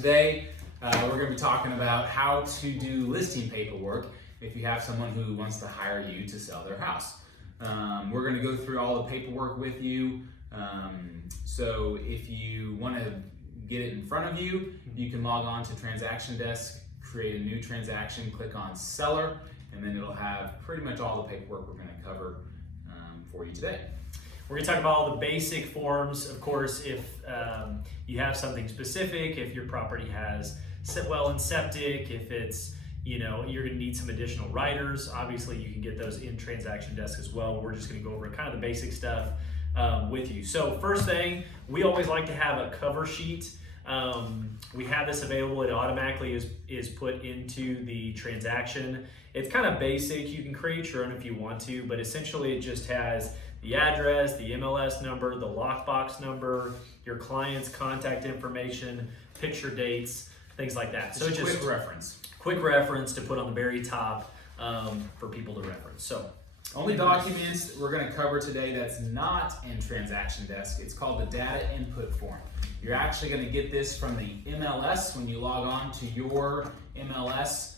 Today, we're going to be talking about how to do listing paperwork if you have someone who wants to hire you to sell their house. We're going to go through all the paperwork with you. So if you want to get it in front of you, you can log on to Transaction Desk, create a new transaction, click on Seller, and then it'll have pretty much all the paperwork we're going to cover for you today. We're going to talk about all the basic forms. Of course, if you have something specific, if your property has well and septic, if it's, you're going to need some additional writers, obviously you can get those in Transaction Desk as well. We're just going to go over kind of the basic stuff with you. So first thing, we always like to have a cover sheet. We have this available. It automatically is put into the transaction. It's kind of basic. You can create your own if you want to, but essentially it just has the address, the MLS number, the lockbox number, your client's contact information, picture dates, things like that. So just quick reference to put on the very top for people to reference. So only documents we're going to cover today that's not in Transaction Desk. It's called the data input form. You're actually going to get this from the MLS. When you log on to your MLS,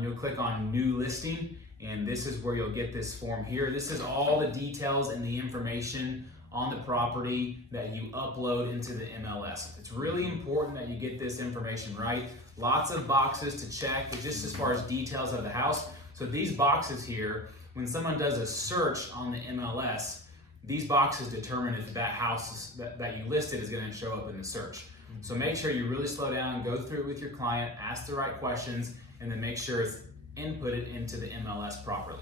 you'll click on New Listing, and this is where you'll get this form here. This is all the details and the information on the property that you upload into the MLS. It's really important that you get this information right. Lots of boxes to check, just as far as details of the house. So these boxes here, when someone does a search on the MLS, these boxes determine if that house that you listed is going to show up in the search. So make sure you really slow down, go through it with your client, ask the right questions, and then make sure it's inputted into the MLS properly.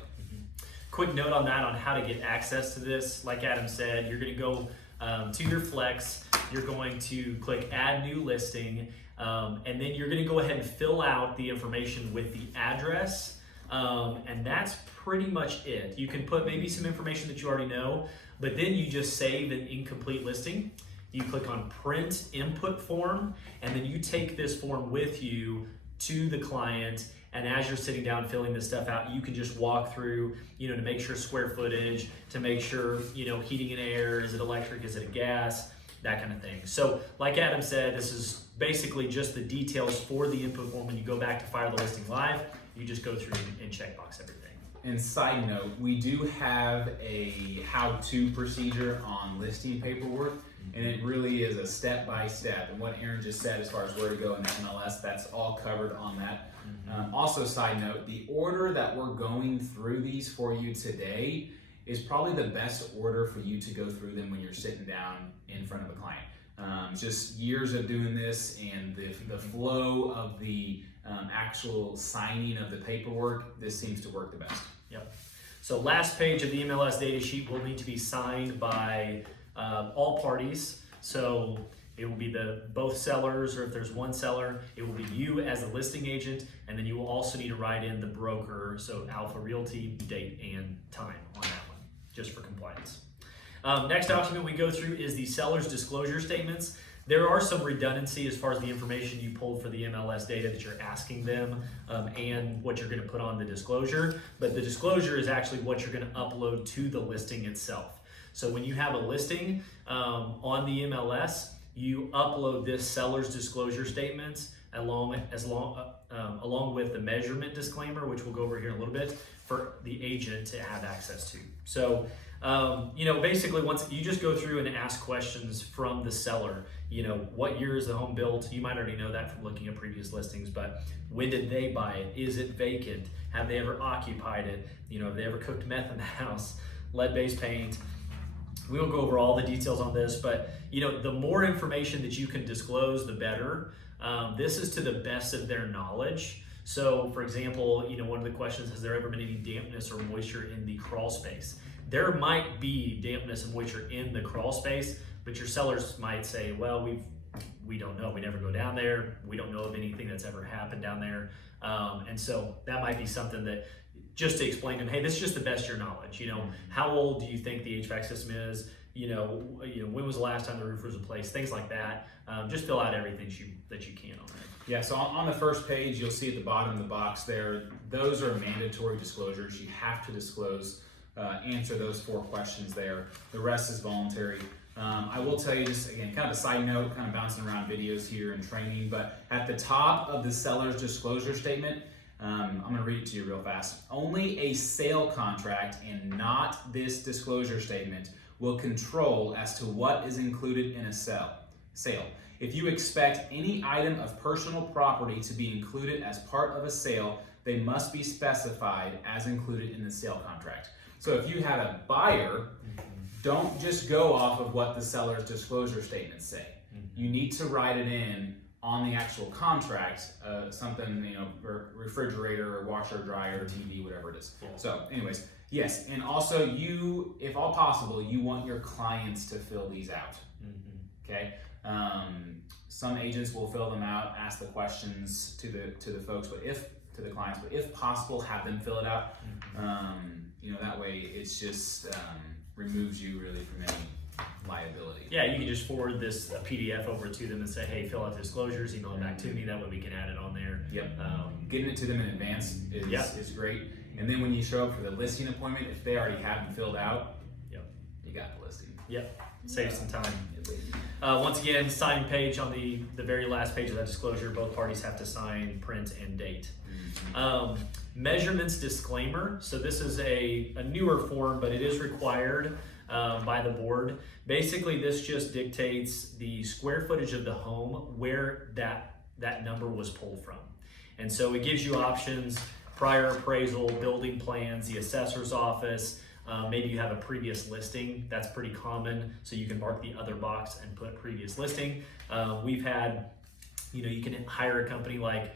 Quick note on that, on how to get access to this. Like Adam said, you're going to go to your Flex, you're going to click Add New Listing, and then you're going to go ahead and fill out the information with the address, and that's pretty much it. You can put maybe some information that you already know, but then you just save an incomplete listing. You click on Print Input Form, and then you take this form with you to the client, and as you're sitting down filling this stuff out, you can just walk through, to make sure square footage, to make sure, heating and air, is it electric, is it a gas, that kind of thing. So like Adam said, this is basically just the details for the input form. When you go back to Fire the Listing Live, you just go through and checkbox everything. And side note, we do have a how-to procedure on listing paperwork, and it really is a step-by-step. And what Aaron just said as far as where to go in the MLS, that's all covered on that. Also, side note, the order that we're going through these for you today is probably the best order for you to go through them when you're sitting down in front of a client. Just years of doing this, and the flow of the actual signing of the paperwork, this seems to work the best. Yep. So last page of the MLS data sheet will need to be signed by all parties. So it will be both sellers, or if there's one seller, it will be you as the listing agent, and then you will also need to write in the broker, so Alpha Realty, date and time on that one, just for compliance. Next document we go through is the seller's disclosure statements. There are some redundancy as far as the information you pulled for the MLS data that you're asking them and what you're going to put on the disclosure, but the disclosure is actually what you're going to upload to the listing itself. So when you have a listing on the MLS, you upload this seller's disclosure statements along with the measurement disclaimer, which we'll go over here in a little bit, for the agent to have access to. So, basically once you just go through and ask questions from the seller, what year is the home built? You might already know that from looking at previous listings, but when did they buy it? Is it vacant? Have they ever occupied it? Have they ever cooked meth in the house? Lead-based paint? We won't go over all the details on this, but the more information that you can disclose, the better. This is to the best of their knowledge. So for example, one of the questions, has there ever been any dampness or moisture in the crawl space? There might be dampness and moisture in the crawl space, but your sellers might say, well, we don't know. We never go down there. We don't know of anything that's ever happened down there. And so that might be something that, just to explain to them, hey, this is just the best of your knowledge. How old do you think the HVAC system is? When was the last time the roof was replaced? Things like that. Just fill out everything that you can on there. Yeah, so on the first page, you'll see at the bottom of the box there, those are mandatory disclosures. You have to disclose, answer those 4 questions there. The rest is voluntary. I will tell you, just again, kind of a side note, kind of bouncing around videos here and training, but at the top of the seller's disclosure statement, I'm going to read it to you real fast. Only a sale contract and not this disclosure statement will control as to what is included in a sale. If you expect any item of personal property to be included as part of a sale, they must be specified as included in the sale contract. So if you have a buyer, don't just go off of what the seller's disclosure statements say. You need to write it in on the actual contract, something, refrigerator or washer, dryer, TV, whatever it is. Yeah. So anyways, yes, and also you, if all possible, you want your clients to fill these out, okay? Some agents will fill them out, ask the questions to the folks, to the clients, but if possible, have them fill it out. That way it's just removes you really from any liability. Yeah, you can just forward this PDF over to them and say, hey, fill out disclosures, email it back to me. That way we can add it on there. Yep. Getting it to them in advance is great. And then when you show up for the listing appointment, if they already have them filled out, you got the listing. Yep. Save some time. Once again, signing page on the very last page of that disclosure, both parties have to sign, print, and date. Measurements disclaimer. So this is a newer form, but it is required by the board. Basically, this just dictates the square footage of the home where that number was pulled from. And so it gives you options: prior appraisal, building plans, the assessor's office. Maybe you have a previous listing. That's pretty common. So you can mark the other box and put previous listing. We've had, you can hire a company like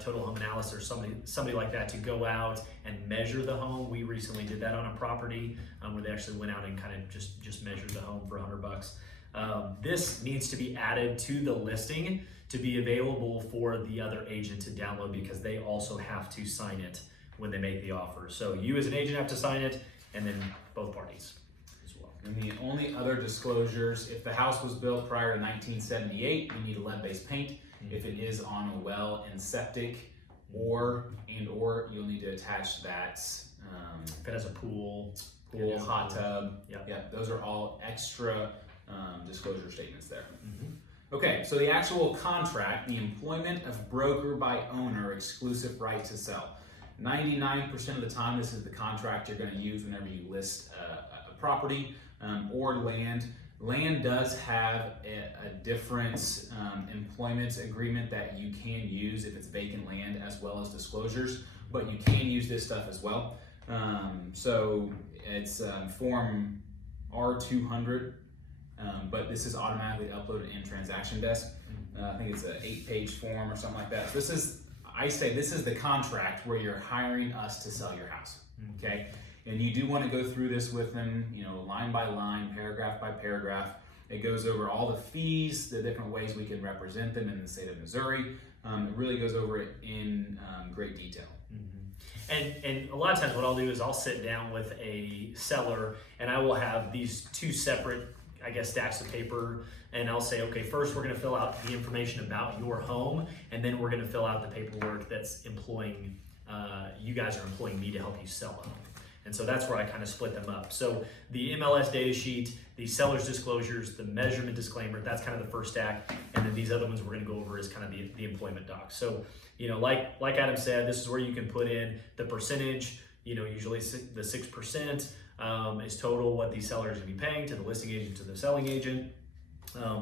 Total Home Analysis or somebody like that to go out and measure the home. We recently did that on a property where they actually went out and kind of just measured the home for $100. This needs to be added to the listing to be available for the other agent to download, because they also have to sign it when they make the offer. So you as an agent have to sign it, and then both parties as well. And the only other disclosures: if the house was built prior to 1978, you need a lead-based paint. If it is on a well and septic, or you'll need to attach that. If it has a pool, hot tub. Yeah. Those are all extra disclosure statements there. Okay, so the actual contract: the employment of broker by owner, exclusive right to sell. 99% of the time, this is the contract you're going to use whenever you list a property or land. Land does have a different employment agreement that you can use if it's vacant land, as well as disclosures, but you can use this stuff as well. So it's Form R200, but this is automatically uploaded in Transaction Desk. I think it's an 8-page form or something like that. So this is the contract where you're hiring us to sell your house, okay? And you do want to go through this with them, line by line, paragraph by paragraph. It goes over all the fees, the different ways we can represent them in the state of Missouri. It really goes over it in great detail. And a lot of times what I'll do is I'll sit down with a seller and I will have these two separate, stacks of paper, and I'll say, okay, first we're going to fill out the information about your home, and then we're going to fill out the paperwork that's employing, you guys are employing me to help you sell the home. And so that's where I kind of split them up. So the MLS data sheet, the seller's disclosures, the measurement disclaimer, that's kind of the first stack. And then these other ones we're going to go over is kind of the employment docs. So, like Adam said, this is where you can put in the percentage, usually the 6% is total what the seller is going to be paying to the listing agent, to the selling agent.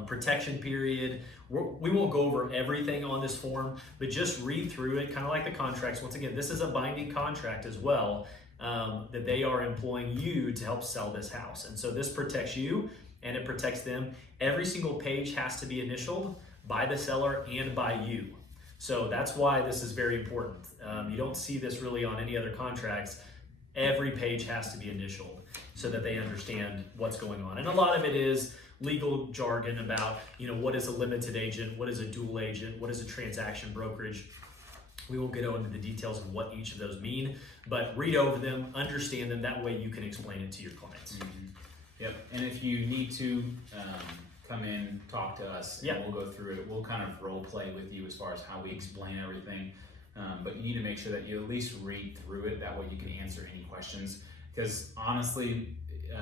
Protection period. We won't go over everything on this form, but just read through it, kind of like the contracts. Once again, this is a binding contract as well. That they are employing you to help sell this house. And so this protects you and it protects them. Every single page has to be initialed by the seller and by you. So that's why this is very important. You don't see this really on any other contracts. Every page has to be initialed so that they understand what's going on. And a lot of it is legal jargon about, what is a limited agent, what is a dual agent, what is a transaction brokerage. We won't get into the details of what each of those mean, but read over them, understand them. That way you can explain it to your clients. Yep. And if you need to come in, talk to us, and we'll go through it. We'll kind of role play with you as far as how we explain everything. But you need to make sure that you at least read through it. That way you can answer any questions. Because honestly,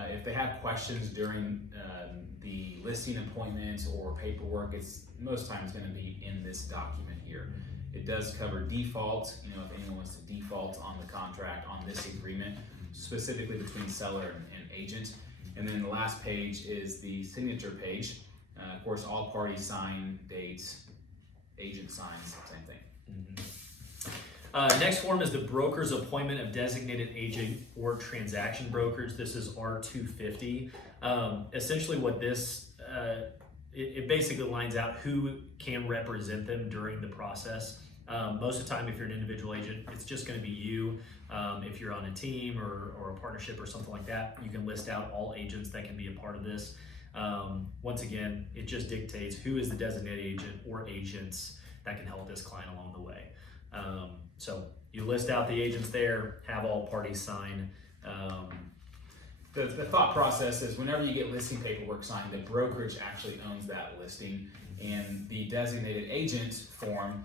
if they have questions during the listing appointments or paperwork, it's most times going to be in this document here. It does cover default, if anyone wants to default on the contract on this agreement, specifically between seller and agent. And then the last page is the signature page. Of course, all parties sign, date, agent signs, same thing. Next form is the broker's appointment of designated agent or transaction brokerage. This is R250. Essentially what this, it basically lines out who can represent them during the process. Most of the time, if you're an individual agent, it's just going to be you. If you're on a team or a partnership or something like that, you can list out all agents that can be a part of this. Once again, it just dictates who is the designated agent or agents that can help this client along the way. So you list out the agents there, have all parties sign. The thought process is whenever you get listing paperwork signed, the brokerage actually owns that listing. And the designated agent form,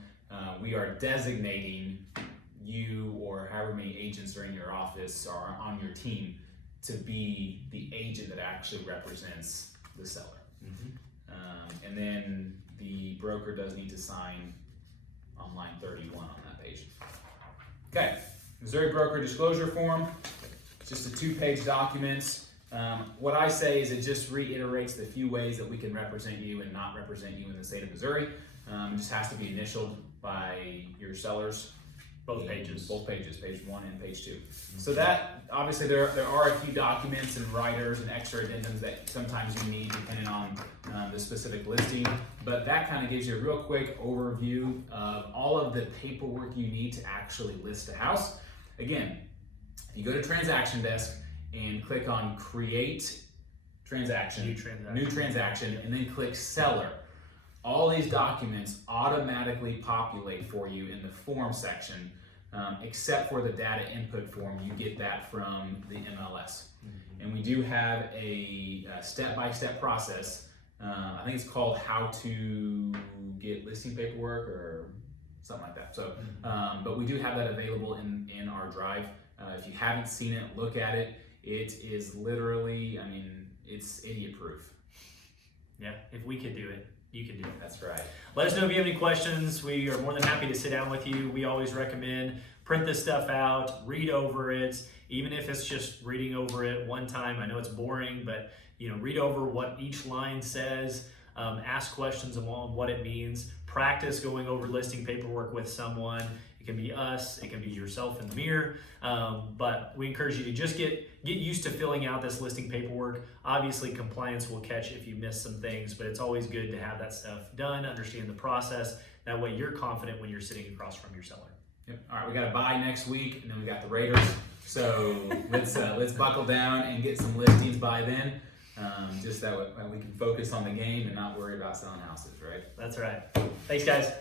we are designating you or however many agents are in your office or on your team to be the agent that actually represents the seller. And then the broker does need to sign on line 31 on that page. Okay, Missouri Broker Disclosure Form. It's just a 2-page document. What I say is it just reiterates the few ways that we can represent you and not represent you in the state of Missouri. It just has to be initialed by your sellers. Both pages. Both pages, page 1 and page 2. So that, obviously there are a few documents and writers and extra addendums that sometimes you need depending on the specific listing, but that kind of gives you a real quick overview of all of the paperwork you need to actually list a house. Again, if you go to Transaction Desk and click on Create Transaction, New Transaction, and then click Seller, all these documents automatically populate for you in the form section, except for the data input form. You get that from the MLS. And we do have a step-by-step process. I think it's called How to Get Listing Paperwork or something like that. So, but we do have that available in our drive. If you haven't seen it, look at it. It is literally, it's idiot-proof. Yeah, if we could do it, you can do it. That's right. Let us know if you have any questions. We are more than happy to sit down with you. We always recommend print this stuff out, read over it, even if it's just reading over it one time. I know it's boring, but read over what each line says, ask questions on what it means, practice going over listing paperwork with someone. It can be us, it can be yourself in the mirror, but we encourage you to just get used to filling out this listing paperwork. Obviously, compliance will catch if you miss some things, but it's always good to have that stuff done, understand the process. That way you're confident when you're sitting across from your seller. Yep. All right, we got a bye next week, and then we got the Raiders. So let's buckle down and get some listings by then. Just that way we can focus on the game and not worry about selling houses, right? That's right. Thanks, guys.